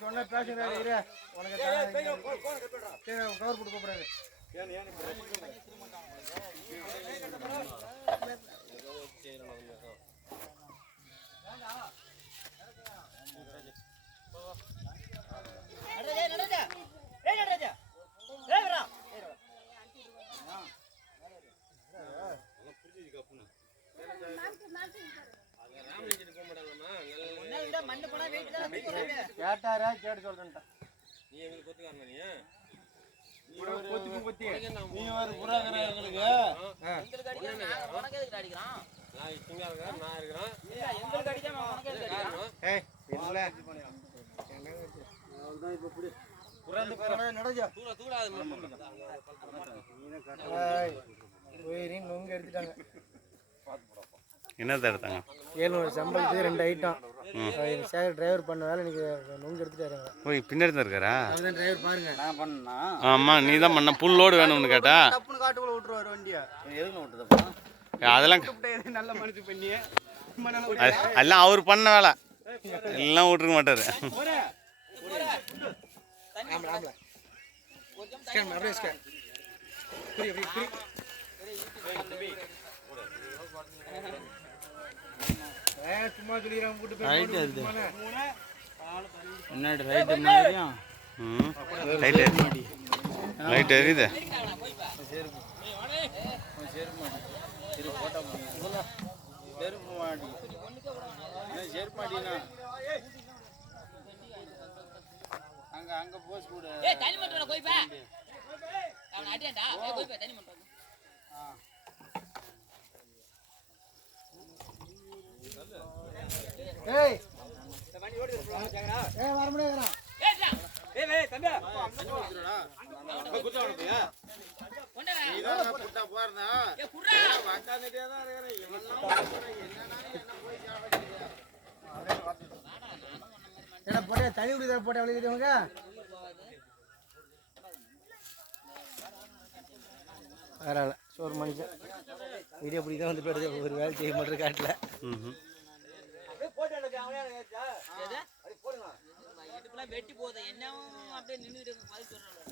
சொன்ன பேசுறாரு உனக்கு கவர் கொடுக்க போறாரு கேட்டாரா கேட்டு சொல்றேன் நீ எங்களுக்கு கொத்துக்காரனா நீ நீ ஒரு புறாங்கற எங்களுக்கு உனக்கு எதுக்கு அடிக்குறான் நான் இங்கங்க நான் இருக்கறேன் இல்ல எங்களுக்கு அடிக்காம உனக்கு எதுக்கு அடிக்குறான் ஏய் இல்ல அவள்தான் இப்ப புடி புறாந்து போற நடஜா தூடாது நீனே காட்ட ஓய் நொங்க எடுத்துட்டாங்க என்னத எடுத்தாங்க 700 சம்பளத்துக்கு 2 ஐட்டம் சார் டிரைவர் பண்ண வேலை இன்னைக்கு நொங்க எடுத்துட்டாருங்க ஓய் பின்னாடி தான் இருக்காரா அவர்தான் டிரைவர் பாருங்க நான் பண்ணனா ஆமா நீ தான் பண்ண புல் லோட் வேணும்னு கேட்டா டப்புன்னு காட்டுக்குள்ள விட்டுருவாரு வண்டியை எதுக்கு விட்டுதப்பா அதெல்லாம் நல்ல மனசு பண்ணி எல்லாம் அவர் பண்ண வேலை எல்லாம் விட்டுருக்க மாட்டாரு சும்மா சொல்லிடுறான் போட்டு முன்னாடி ரைட்டு மாதிரியும் லைட் எரியுது செருப்பு மாடி செருப்பு மாடினா அங்க போஸ் கூட தண்ணி மட்டும் போய் பா அவன் அடியாண்டா போய் பா தண்ணி மட்டும் ஏய் வண்டி ஓடி போறாங்க ஏய் வர முடியாதுடா ஏய் தம்பி தண்ணி ஓடுறடா அங்க குத்த வரலையா கொண்டடா நீதான் புட்டா போறனா ஏய் குறா வாட்டானே தான் இருக்கறேன் இவெல்லாம் என்னடா என்ன போய் சாவடிக்குது ஏடா போடா தண்ணி குடிதா போடா வலிக்குதுங்க வரல சோறு மனுஷன் வீடியோ பிடி தான் வந்து போடுது ஒரு வேலை செய்ய மாட்டேன் காட்டல வெட்டி போகுது என்ன அப்படியே நின்றுட்டு பதில் சொல்றாங்க